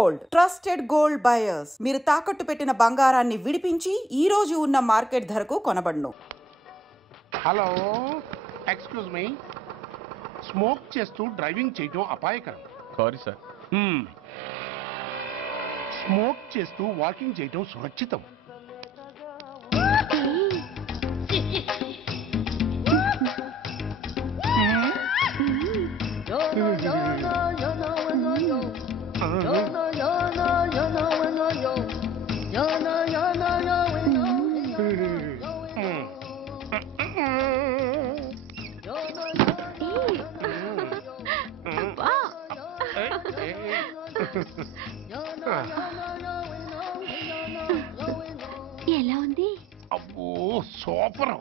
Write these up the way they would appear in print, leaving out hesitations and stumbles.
Gold, trusted gold buyers. మీరు తాకట్టు పెట్టిన బంగారాన్ని విడిపించి ఈ రోజు ఉన్న మార్కెట్ ధరకు కొనబడును. Hello, excuse me. స్మోక్ చేస్తూ డ్రైవింగ్ చేయడం అపాయకరం. Sorry sir. స్మోక్ చేస్తూ వాకింగ్ చేయడం సురక్షితం. ఎలా ఉంది? అబ్బో సూపర్.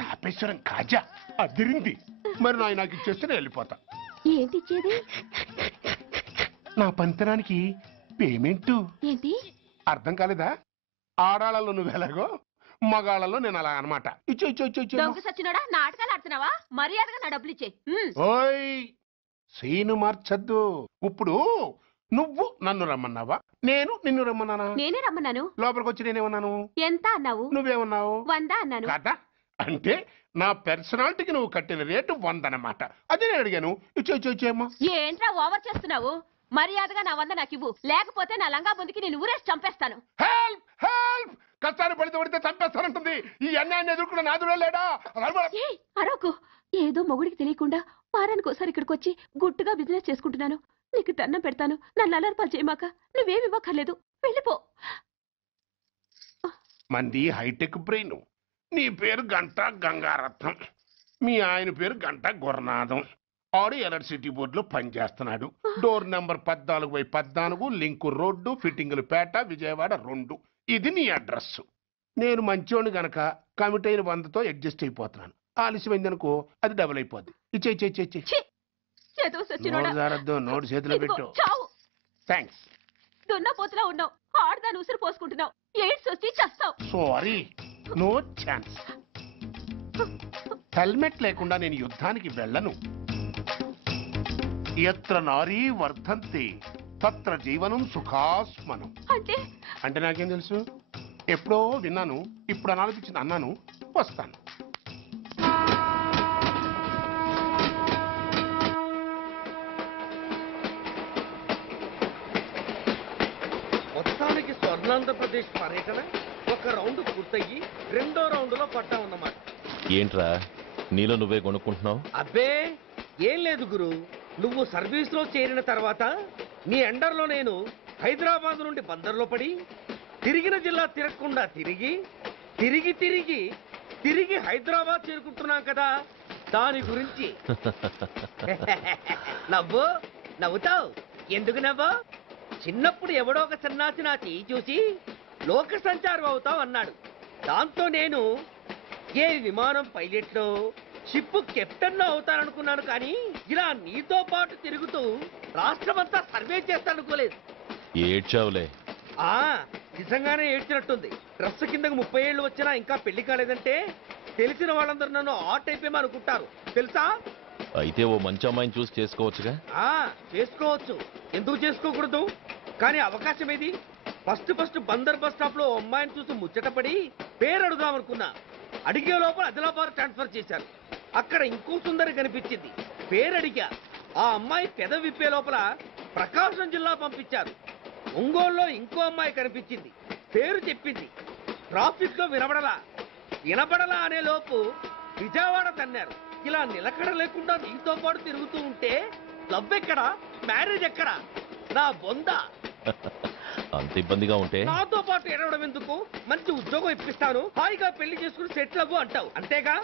తాపేశ్వరం కాజా అదిరింది. మరి నాకు ఇచ్చేస్తే నేను వెళ్ళిపోతా. ఏంటి ఇచ్చేది? నా పంతనానికి పేమెంట్. ఏంటి అర్థం కాలేదా? ఆడాళ్ళలో నువ్వు ఎలాగో, మగాళ్ళలో నేను అలా అనమాట. దొంగ సచ్చినోడా, నాటకాలు ఆడుతున్నావా? మర్యాదగా నా డబ్బులు ఇచ్చే. ఓయ్ సీను మార్చద్దు. ఇప్పుడు నువ్వు నన్ను రమ్మన్నావా, నేను నిన్ను రమ్మన్నానా? నేనే రమ్మన్నాను. లోపలికి వచ్చి నేనేమన్నాను? ఎంత అన్నావు? నువ్వేమన్నావు? 100 అన్నాను. కాదా? అంటే నా పర్సనాలిటీకి నువ్వు కట్టిన రేటు 100 అన్నమాట. అదే నేను అడిగాను. ఇచ్చేమ్మా. ఏంట్రా ఓవర్ చేస్తున్నావు? మర్యాదగా నా 100 నాకు ఇవ్వు, లేకపోతే నా లంగా బొందికి నేను ఊరేసి చంపేస్తాను. Help help. కష్టాన్ని పడితే చంపేస్తానంటుంది. ఈ అన్యాయాన్ని ఎదుర్కొన్న నాదుడే లేడా? అరకు ఏదో మొగుడికి తెలియకుండా వారానికి ఒకసారి ఇక్కడికి వచ్చి గుట్టుగా బిజినెస్ చేసుకుంటున్నాను. నీకు దండం పెడతాను, నన్ను అలర్పాలు చేయమాక. నువ్వేమి ఇవ్వక్కర్లేదు, వెళ్ళిపో. మంది హైటెక్ బ్రెయిన్. నీ పేరు గంట గంగారత్నం, మీ ఆయన పేరు గంట గురనాథం. ఆడు ఎలక్ట్రిసిటీ బోర్డులో పనిచేస్తున్నాడు. డోర్ నెంబర్ 14/14, లింకు రోడ్డు, ఫిట్టింగులు పేట, విజయవాడ 2. ఇది నీ అడ్రస్. నేను మంచోని గనక కమిట్ అయిన 100తో అడ్జస్ట్ అయిపోతున్నాను. ఆలస్యమైందనుకో అది డబుల్ అయిపోద్ది. ఇచ్చే నోటు చేతిలో పెట్టు. థ్యాంక్స్. దున్నపోతులా ఉన్నావు, ఆడదాని ఉసురు పోసుకుంటున్నావు. ఎయిడ్స్ వచ్చి చస్తావు. Sorry, no chance. హెల్మెట్ లేకుండా నేను యుద్ధానికి వెళ్ళను. ఎత్ర నారీ వర్ధంతి తత్ర జీవనం సుఖాస్మనం. అంటే నాకేం తెలుసు? ఎప్పుడో విన్నాను, ఇప్పుడు అనాలనిపించింది అన్నాను. వస్తాను. మొత్తానికి స్వర్ణాంధ్రప్రదేశ్ పర్యటన ఒక రౌండ్ పూర్తయ్యి 2వ రౌండ్లో పట్టామన్నమాట. ఏంట్రా నీలో నువ్వే కొనుక్కుంటున్నావు? అబ్బే ఏం లేదు గురు. నువ్వు సర్వీస్ లో చేరిన తర్వాత నీ అండర్లో నేను హైదరాబాద్ నుండి బందర్లో పడి తిరిగిన జిల్లా తిరగకుండా తిరిగి తిరిగి తిరిగి తిరిగి హైదరాబాద్ చేరుకుంటున్నాం కదా, దాని గురించి. నవ్వుతావు ఎందుకు నవ్వు? చిన్నప్పుడు ఎవడో ఒక సన్నాసి నా చేయి చూసి లోక సంచారం అవుతావు అన్నాడు. దాంతో నేను ఏ విమానం పైలట్లో, షిప్ కెప్టెన్ అవుతాననుకున్నాను. కానీ ఇలా నీతో పాటు తిరుగుతూ రాష్ట్రమంతా సర్వే చేస్తాననుకోలేదు. ఏడ్చావులే. నిజంగానే ఏడ్చినట్టుంది. డ్రెస్ కిందకు 30 ఏళ్ళు వచ్చినా ఇంకా పెళ్లి కాలేదంటే తెలిసిన వాళ్ళందరూ నన్ను ఆట్ అయిపోయి అనుకుంటారు తెలుసా? అయితే ఓ మంచి అమ్మాయిని చూసి చేసుకోవచ్చుగా. చేసుకోవచ్చు, ఎందుకు చేసుకోకూడదు? కానీ అవకాశం ఏది? ఫస్ట్ బందర్ బస్ స్టాప్ లో అమ్మాయిని చూసి ముచ్చటపడి పేరు అడుగుదామనుకున్నా. అడిగే లోపల ఆదిలాబాద్ ట్రాన్స్ఫర్ చేశారు. అక్కడ ఇంకో సుందరి కనిపించింది, పేరు అడిగా. ఆ అమ్మాయి పెద విప్పే లోపల ప్రకాశం జిల్లా పంపించారు. ఒంగోలులో ఇంకో అమ్మాయి కనిపించింది, పేరు చెప్పింది. ట్రాఫిక్ లో వినబడలా అనే లోపు విజయవాడ తన్నారు. ఇలా నిలకడ లేకుండా నీతో పాటు తిరుగుతూ ఉంటే లవ్ ఎక్కడా, మ్యారేజ్ ఎక్కడా? నా బొంద. అంత ఇబ్బందిగా ఉంటే నాతో పాటు ఎడవడం ఎందుకు? మంచి ఉద్యోగం ఇప్పిస్తాను, హాయిగా పెళ్లి చేసుకుని సెటిల్ అవ్వు అంటావు అంతేగా?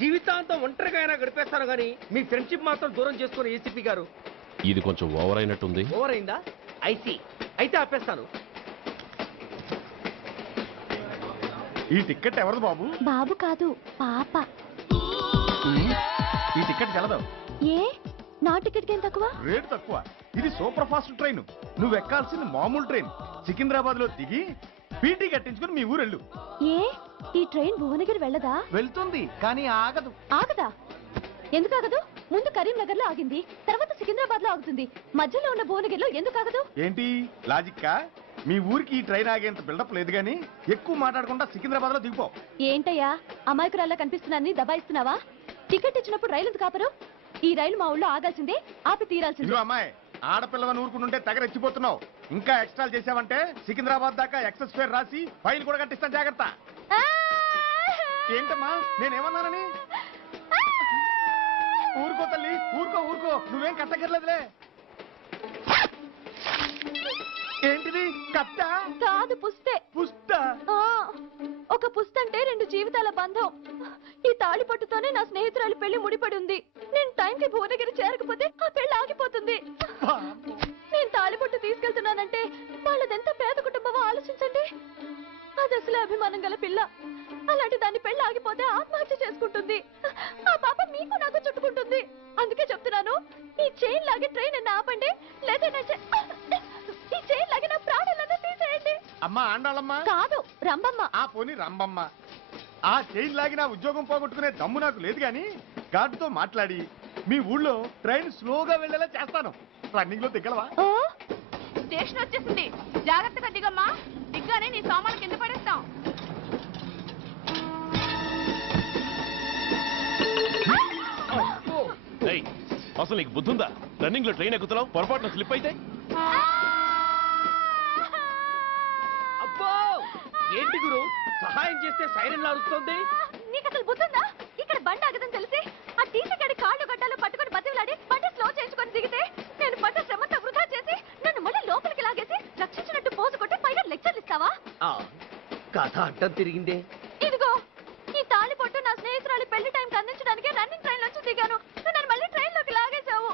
జీవితాంతం ఒంటరిగా అయినా గడిపేస్తాను గానీ మీ ఫ్రెండ్షిప్ మాత్రం దూరం చేసుకుని ఏసీపీ గారు. ఇది కొంచెం ఓవర్ అయినట్టుంది. ఓవర్ అయిందా? ఐసీ, అయితే ఆపేస్తాను. ఈ టికెట్ ఎవరిది బాబు? బాబు కాదు, పాప. ఈ టికెట్ గలదు. ఏ నా టికెట్ ఏం తక్కువ? రేటు తక్కువ. ఇది సూపర్ ఫాస్ట్ ట్రైన్. నువ్వు ఎక్కాల్సింది మామూలు ట్రైన్. సికింద్రాబాద్ లో దిగి పీటీ కట్టించుకుని మీ ఊరెళ్ళు. ఏ ఈ ట్రైన్ భువనగిరి వెళ్ళదా? వెళ్తుంది కానీ ఆగదు. ఆగదా? ఎందుకు ఆగదు? ముందు కరీంనగర్ లో ఆగింది, తర్వాత సికింద్రాబాద్ లో ఆగుతుంది. మధ్యలో ఉన్న భువనగిరిలో ఎందుకు ఆగదు? ఏంటి లాజిక్కా? మీ ఊరికి ఈ ట్రైన్ ఆగేంత బిల్డప్ లేదు గానీ ఎక్కువ మాట్లాడకుండా సికింద్రాబాద్ లో దిగిపో. ఏంటయ్యా అమాయకురాల్లా కనిపిస్తున్నాన్ని దబాయిస్తున్నావా? టికెట్ ఇచ్చినప్పుడు రైలు ఎందుకు ఆపరు? ఈ రైలు మా ఊళ్ళో ఆగాల్సిందే, ఆపి తీరాల్సిందే. ఇదిగో అమ్మాయి, ఆడపిల్లవని ఊరుకుంటుంటే తెగరెచ్చిపోతున్నావు. ఇంకా ఎక్స్ట్రాలు చేసావంటే సికింద్రాబాద్ దాకా ఎక్సెస్ ఫేర్ రాసి ఫైల్ కూడా కట్టిస్తాను, జాగ్రత్త. ఏంటమ్మా నేనేమన్నానని? ఊరుకో తల్లి, ఊరుకో ఊరుకో, నువ్వేం కట్టకర్లేదులే. ఏంటిది కట్ట? కాదు పుస్తే. పుష్ట? ఒక పుస్తంటే 2 జీవితాల బంధం. ఈ తాళి పట్టుతోనే నా స్నేహితురాలి పెళ్లి ముడిపడి ఉంది. నేను టైంకి భువనగిరి చేరకపోతే ఆ పెళ్లి ఆగిపోతుంది. నేను తాళిపట్టు తీసుకెళ్తున్నానంటే వాళ్ళదెంత పేద కుటుంబమో ఆలోచించండి. అది అసలు అభిమానం గల పిల్ల. అలాంటి దాన్ని పెళ్లి ఆగిపోతే ఆత్మహత్య చేసుకుంటుంది. ఆ పాప మీకు నాకు చుట్టుకుంటుంది. అందుకే చెప్తున్నాను, ఈ చైన్ లాగి ట్రైన్ అన్న ఆపండి, లేదా ఈ చైన్ లాగి నా ప్రాణాలను తీసేయండి. అమ్మా ఆండాళమ్మ కాదు, రంబమ్మ. ఆ పోని రంబమ్మ. ఆ చైన్ లాగి నా ఉద్యోగం పోగొట్టుకునే దమ్ము నాకు లేదు గాని గార్డుతో మాట్లాడి మీ ఊళ్ళో ట్రైన్ స్లోగా వెళ్ళేలా చేస్తాను. రన్నింగ్ లో దిగలవా? స్టేషన్ వచ్చేసింది, జాగ్రత్తగా దిగమ్మా. దిగ్గానే నీ సామాన్లు కింద పడేస్తాం. అసలు నీకు బుద్ధుందా? రన్నింగ్ లో ట్రైన్ ఎక్కుతున్నావు, పొరపాటున స్లిప్ అయితే? అబ్బో ఏంటి గురు, సహాయం చేస్తే సైరన్ అరుస్తుంది. నీకు అసలు బుద్ధుందా? ఇక్కడ బండి ఆగదని తెలిసి ఆ టీసీ గడి కాళ్ళు గడ్డాలు పట్టుకొని బతిలాడి బండి స్లో చేయించుకొని దిగితే నేను పడ్డ శ్రమంతా వృధా చేసి నన్ను మళ్ళీ లోపలికి లాగేసి రక్షించినట్టు పోజు కొట్టి పైన లెక్చర్లు ఇస్తావా? కథ అడ్డం తిరిగిందే. ఇదిగో ఈ తాళి పొట్టు నా స్నేహితురాలి పెళ్లి టైంకి అందించడానికి రన్నింగ్ ట్రైన్ నుంచి దిగాను. నువ్వు నన్ను మళ్ళీ ట్రైన్ లోకి లాగేశావు.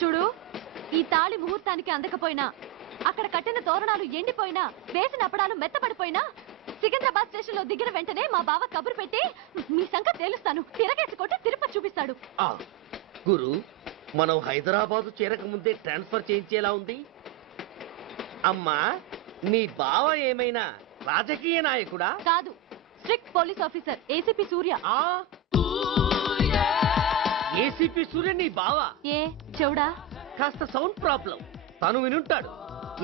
చూడు, ఈ తాళి ముహూర్తానికి అందకపోయినా, అక్కడ కట్టిన తోరణాలు ఎండిపోయినా, వేసిన అప్పడాలు మెత్తపడిపోయినా, సికింద్రాబాద్ స్టేషన్ లో దిగిన వెంటనే మా బావ కబురు పెట్టి మీ సంగతి తేలుస్తాను, తిరగేసి కొట్టి తిరుపతి చూపిస్తాడు. గురు, మనం హైదరాబాద్ చేరక ముందే ట్రాన్స్ఫర్ చేయించేలా ఉంది. అమ్మా, నీ బావ ఏమైనా రాజకీయ నాయకుడా? కాదు, స్ట్రిక్ట్ పోలీస్ ఆఫీసర్, ఏసీపీ సూర్య. ఏసీపీ సూర్య నీ బావ? ఏ చెవుడా? కాస్త సౌండ్ ప్రాబ్లం, తను వినుంటాడు.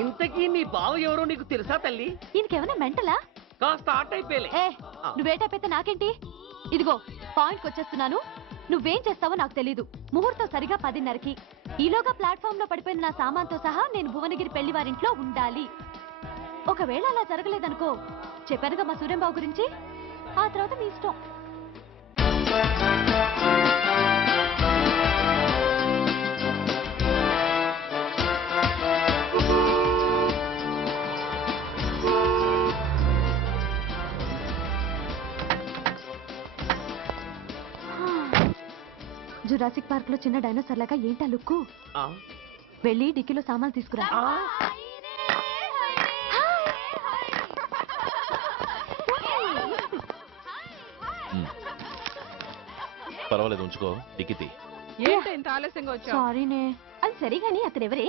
ఇంతకీ నీ బావ ఎవరో నీకు తెలుసా తల్లి? ఈయనకేమైనా మెంటలా? కాస్త ఆట అయిపోయలే. నువ్వేటైతే నాకేంటి? ఇదిగో పాయింట్కి వచ్చేస్తున్నాను. నువ్వేం చేస్తావో నాకు తెలీదు. ముహూర్తం సరిగా 10:30కి. ఈలోగా ప్లాట్ఫామ్ లో పడిపోయిన నా సామాన్తో సహా నేను భువనగిరి పెళ్లి వారింట్లో ఉండాలి. ఒకవేళ అలా జరగలేదనుకో, చెప్పానుగా మా సూర్యంబాబు గురించి, ఆ తర్వాత మీ ఇష్టం. జురాసిక్ పార్క్ లో చిన్న డైనోసార్ లాగా ఏంటా లుక్కు? వెళ్ళి డిక్కీలో సామాన్లు తీసుకురా. పర్వాలేదు, ఉంచుకో. టికెట్ ఏంటి ఇంత ఆలస్యంగా వచ్చావు? సారీనే. అది సరిగాని అతను ఎవరే?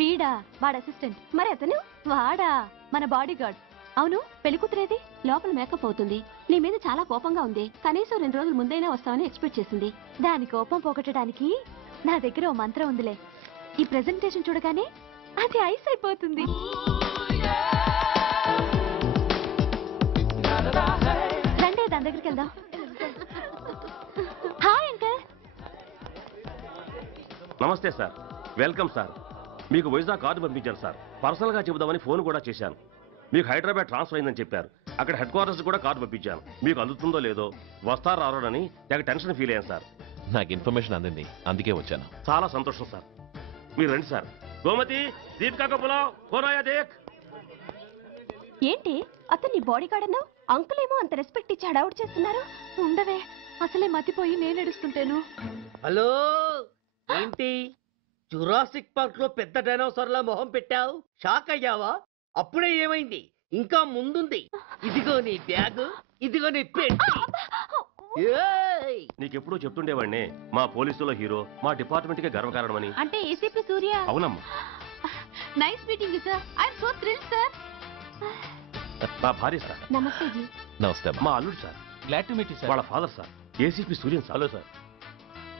వీడా, వాడు అసిస్టెంట్. మరి అతను? వాడా, మన బాడీ గార్డ్. అవును, పెళ్లి కూతురేది? లోపల మేకప్ అవుతుంది. నీ మీద చాలా కోపంగా ఉంది. కనీసం 2 రోజుల ముందైనా వస్తావని ఎక్స్పెక్ట్ చేసింది. దాని కోపం పోగొట్టడానికి నా దగ్గర ఓ మంత్రం ఉందిలే. ఈ ప్రెజెంటేషన్ చూడగానే అది ఐస్ అయిపోతుంది. రండి, దాని దగ్గరికి వెళ్దాం. Hi uncle. నమస్తే సార్, వెల్కమ్ సార్. మీకు వైజాగ్ కార్డు పంపించాను సార్. పర్సనల్ గా చెబుదామని ఫోన్ కూడా చేశాను. మీకు హైదరాబాద్ ట్రాన్స్ఫర్ అయిందని చెప్పారు. అక్కడ హెడ్ క్వార్టర్స్ కూడా కార్డు పంపించాను. మీకు అందుతుందో లేదో, వస్తారో రారోనని తెగ టెన్షన్ ఫీల్ అయ్యాను సార్. నాకు ఇన్ఫర్మేషన్ అందింది, అందుకే వచ్చాను. చాలా సంతోషం సార్. మీరు రండి సార్. గోమతి, దీపికా కపులావ్, కోరాయా దేక్. ఏంటి అతన్ని బాడీ గార్డ్ అన్నావు? అంకుల్ ఏమో అంత రెస్పెక్ట్ ఇచ్చి హడావుడ్ చేస్తున్నారు. ఉండవే, అసలే మతిపోయి నేను ఎడుస్తుంటేను. హలో, ఏంటి జురాసిక్ పార్క్ లో పెద్ద డైనోసార్ లా మొహం పెట్టావు? షాక్ అయ్యావా? అప్పుడే ఏమైంది? ఇంకా ముందుంది. ఇదిగో నీ బ్యాగ్, ఇదిగో నీ పెట్టి. నీకెప్పుడూ చెప్తుండేవాడిని, మా పోలీసులో హీరో, మా డిపార్ట్మెంట్ కి గర్వకారణమని. అంటే ఏసీపీ సూర్య? అవునమ్మా. Nice meeting you sir. I am so thrilled sir. నా భార్య సార్. నమస్తే జీ. నమస్తే. మా అల్లుడు sir. Glad to meet you sir. వాళ్ళ father sir, ACP Suryan sir. Hello sir.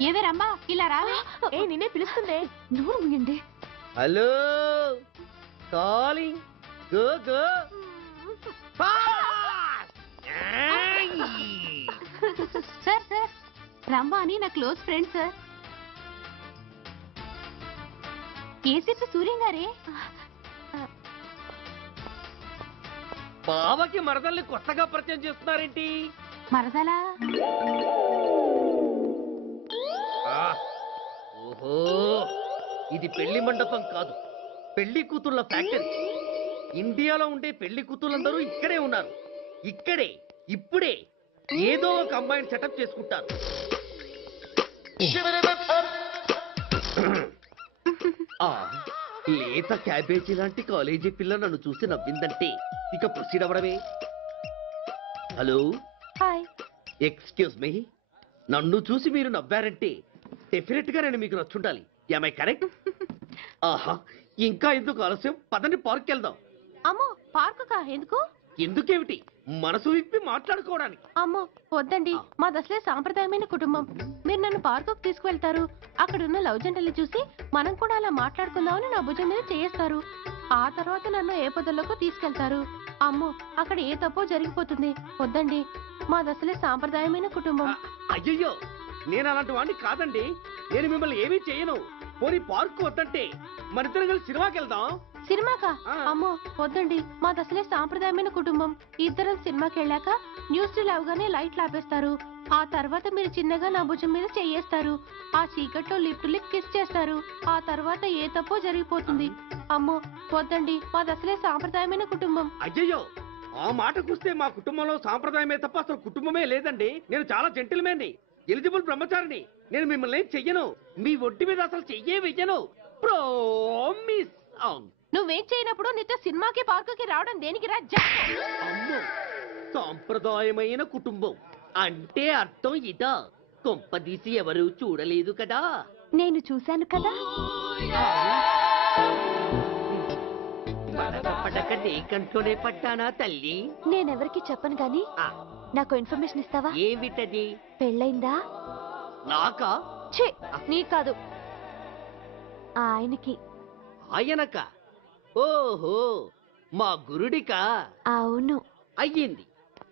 ఏవే రమ్మా ఇలా రావే. ఏ నిన్నే పిలుస్తుందే. నోరు ముయండి. Hello calling go go sir sir Rambha అని నా close friend sir. ACP Suryam గారే. బావకి మరదల్ని కొత్తగా పరిచయం చేస్తున్నారేంటి? మరదలా? ఓహో, ఇది పెళ్లి మండపం కాదు, పెళ్లి కూతుళ్ళ ఫ్యాక్టరీ. ఇండియాలో ఉండే పెళ్లి కూతుళ్ళందరూ ఇక్కడే ఉన్నారు. ఇక్కడే ఇప్పుడే ఏదో ఒక అమ్మాయిని సెటప్ చేసుకుంటారు. ఆ, లేత క్యాబేజీ లాంటి కాలేజీ పిల్ల నన్ను చూసి నవ్విందంటే ఇక ప్రొసీడ్ అవ్వడమే. Hello, hi. ఎక్స్క్యూజ్ మీ, నన్ను చూసి మీరు నవ్వారంటే డెఫినెట్ గా నేను మీకు నచ్చుండాలి. ఏమై కరెక్ట్? ఆహా, ఇంకా ఎందుకు ఆలస్యం? పదండి పార్క్ వెళ్దాం. అమ్మో పార్కుకా? ఎందుకు? ఎందుకేమిటి, మనసు విప్పి మాట్లాడుకోవడానికి. అమ్మో వద్దండి, మాది అసలే సాంప్రదాయమైన కుటుంబం. మీరు నన్ను పార్కుకు తీసుకువెళ్తారు, అక్కడున్న లవ్ జంటలు చూసి మనం కూడా అలా మాట్లాడుకుందామని నా భుజం మీద చేస్తారు. ఆ తర్వాత నన్ను ఏ పొదల్లోకి తీసుకెళ్తారు. అమ్మో అక్కడ ఏ తప్పో జరిగిపోతుంది. వద్దండి, మాది అసలే సాంప్రదాయమైన కుటుంబం. అయ్యయ్యో, నేను అలాంటి వాడిని కాదండి. నేను మిమ్మల్ని ఏమీ చేయను. పోనీ పార్క్ వద్దంటే మనిద్దరం కలిసి సినిమాకి వెళ్దాం. సినిమాకా? అమ్మో వద్దండి, మాది అసలే సాంప్రదాయమైన కుటుంబం. ఇద్దరం సినిమాకి వెళ్ళాక న్యూస్ అవగానే లైట్లు ఆపేస్తారు. ఆ తర్వాత మీరు చిన్నగా నా భుజం మీద చెయ్యేస్తారు. ఆ చీకట్లో లిప్ టు లిప్ కిస్ చేస్తారు. ఆ తర్వాత ఏ తప్పో జరిగిపోతుంది. అమ్మో వద్దండి, మాది అసలే సాంప్రదాయమైన కుటుంబం. అయ్యయ్యో, ఆ మాటకొస్తే మా కుటుంబంలో సాంప్రదాయమే తప్ప అసలు కుటుంబమే లేదండి. నేను చాలా జెంటిల్మెన్ని, ఎలిజిబుల్ బ్రహ్మచారిని. నేను మిమ్మల్ని ఏం చెయ్యను. మీ ఒడ్డు మీద అసలు చెయ్యే వెయ్యను. ప్రామిస్. నువ్వేం చేయనప్పుడు నీతో సినిమాకి పార్కుకి రావడం దేనికి రా? అమ్మో, సాంప్రదాయమైన కుటుంబం అంటే అర్థం ఇదా? కొంపదీసి ఎవరు చూడలేదు కదా? నేను చూశాను కదా. పడక నీ కంట్లోనే పడ్డానా తల్లి? నేనెవరికి చెప్పను గాని ఆ, నాకు ఇన్ఫర్మేషన్ ఇస్తావా? ఏమిటది? పెళ్ళైందా? నాకా? ఛీ, నీకు కాదు, ఆయనకి. ఆయనక? ఓహో, మా గురుడికా? అవును. అయ్యింది.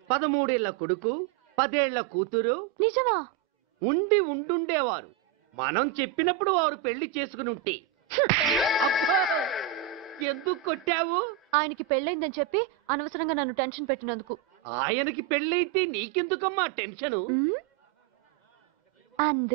13 ఏళ్ల కొడుకు, 10 ఏళ్ల కూతురు నిజమా? ఉండుండేవారు. మనం చెప్పినప్పుడు వారు పెళ్లి చేసుకుని ఉంటే. అబ్బా, ఎందుకు కొట్టావు? ఆయనకి పెళ్ళైందని చెప్పి అనవసరంగా నన్ను టెన్షన్ పెట్టినందుకు. ఆయనకి పెళ్ళైతే నీకెందుకమ్మా టెన్షను? అందరూ